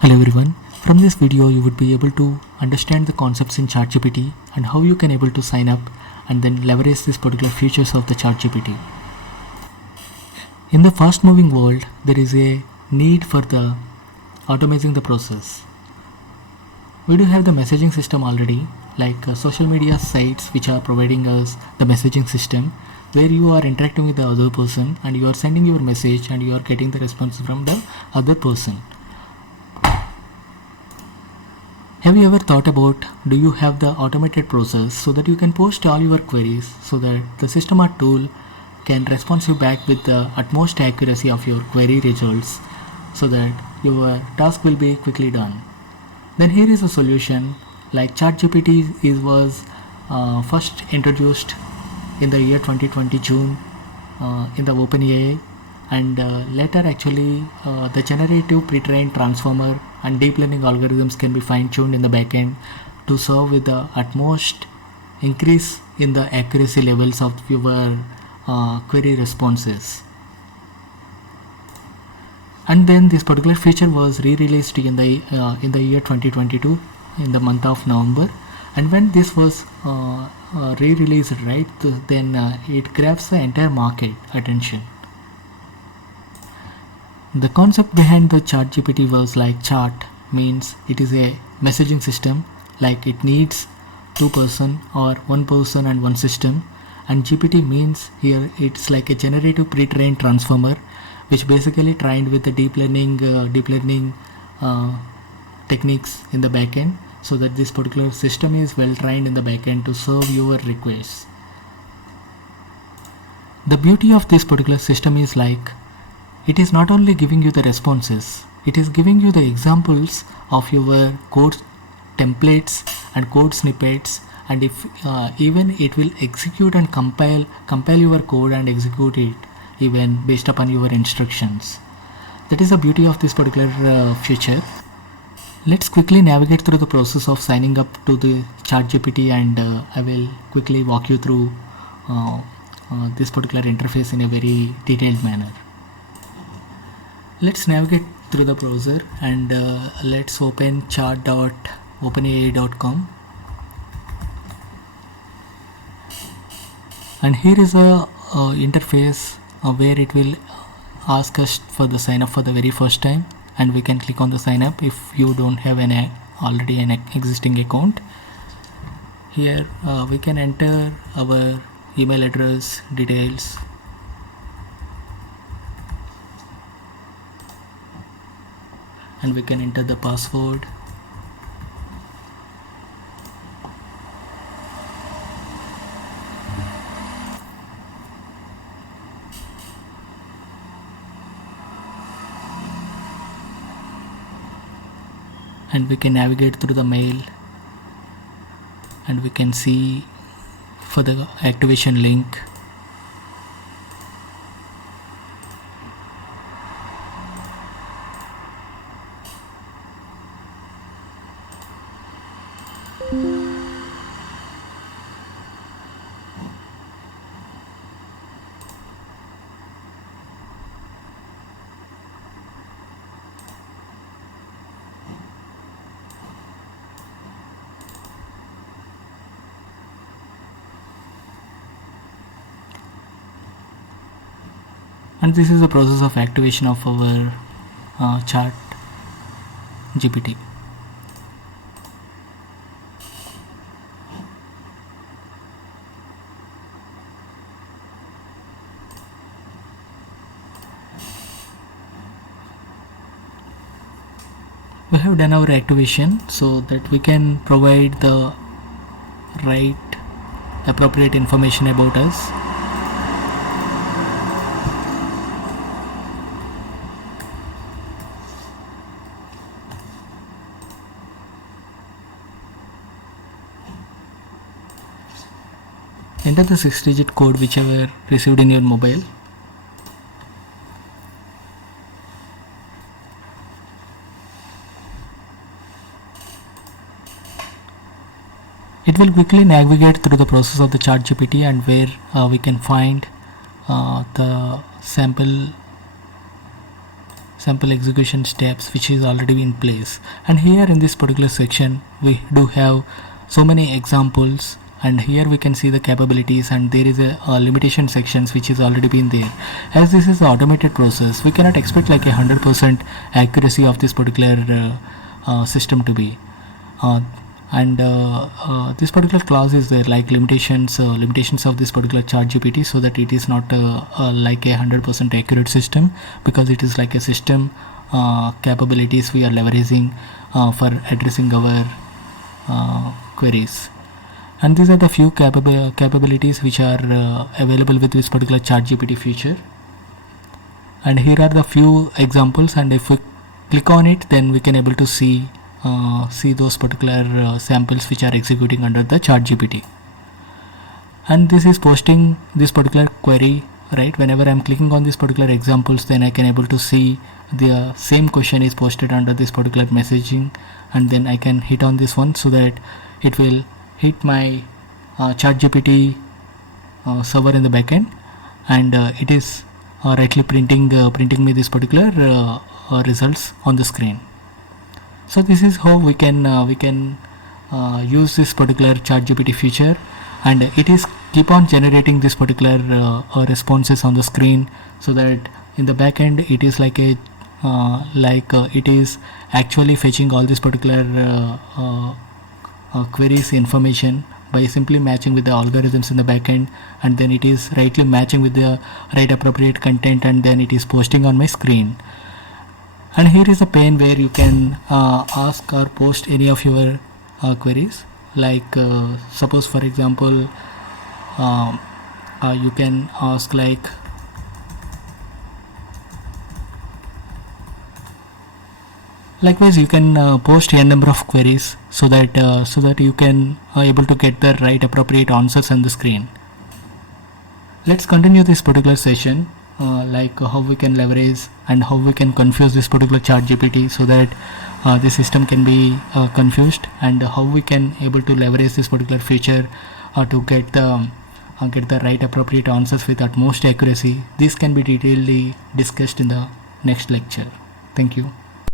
Hello everyone. From this video you would be able to understand the concepts in ChatGPT and how you can able to sign up and then leverage these particular features of the ChatGPT. In the fast moving world there is a need for the automating the process. We do have the messaging system already, like social media sites which are providing us the messaging system where you are interacting with the other person and you are sending your message and you are getting the response from the other person. Have you ever thought about, do you have the automated process so that you can post all your queries so that the system or tool can respond you back with the utmost accuracy of your query results so that your task will be quickly done? Then here is a solution. Like ChatGPT was first introduced in the year 2020 June in the OpenAI, and later actually the generative pre-trained transformer and deep learning algorithms can be fine-tuned in the backend to serve with the utmost increase in the accuracy levels of your query responses. And then this particular feature was re-released in the year 2022 in the month of November, and when this was re-released, right, then it grabs the entire market attention. The concept behind the ChatGPT was like chat means it is a messaging system, like it needs two person or one person and one system, and GPT means here it's like a generative pre-trained transformer which basically trained with the deep learning techniques in the backend, so that this particular system is well trained in the backend to serve your requests. The beauty of this particular system is like it is not only giving you the responses, it is giving you the examples of your code templates and code snippets, and if even it will execute and compile your code and execute it even based upon your instructions. That is the beauty of this particular feature. Let's quickly navigate through the process of signing up to the ChatGPT, and I will quickly walk you through this particular interface in a very detailed manner. Let's navigate through the browser and let's open chat.openai.com, and here is a interface where it will ask us for the sign up for the very first time, and we can click on the sign up if you don't have already an existing account. Here we can enter our email address details, and we can enter the password, and we can navigate through the mail, and we can see for the activation link. And this is the process of activation of our chat GPT. We have done our activation so that we can provide the right appropriate information about us. Enter the 6-digit code whichever received in your mobile. It will quickly navigate through the process of the ChatGPT, and where we can find the sample sample execution steps which is already in place. And here in this particular section we do have so many examples, and here we can see the capabilities, and there is a limitation sections which is already been there. As this is an automated process, we cannot expect like 100% accuracy of this particular system to be this particular clause is there, like limitations of this particular ChatGPT, so that it is not like a 100% accurate system, because it is like a system capabilities we are leveraging for addressing our queries. And these are the few capabilities which are available with this particular ChatGPT feature. And here are the few examples, and if we click on it, then we can able to see those particular samples which are executing under the ChatGPT. And this is posting this particular query, right? Whenever I'm clicking on this particular examples, then I can able to see the same question is posted under this particular messaging, and then I can hit on this one so that it will hit my ChatGPT server in the backend, and it is rightly printing me this particular results on the screen. So this is how we can use this particular ChatGPT feature, and it is keep on generating this particular responses on the screen, so that in the backend it is like a it is actually fetching all this particular queries information by simply matching with the algorithms in the backend, and then it is rightly matching with the right appropriate content, and then it is posting on my screen. And here is a pane where you can ask or post any of your queries, like suppose for example you can ask like likewise you can post a number of queries, so that you can able to get the right appropriate answers on the screen. Let's continue this particular session, like how we can leverage and how we can confuse this particular ChatGPT, so that the system can be confused, and how we can able to leverage this particular feature to get the right appropriate answers with utmost accuracy. This can be detailedly discussed in the next lecture. Thank you.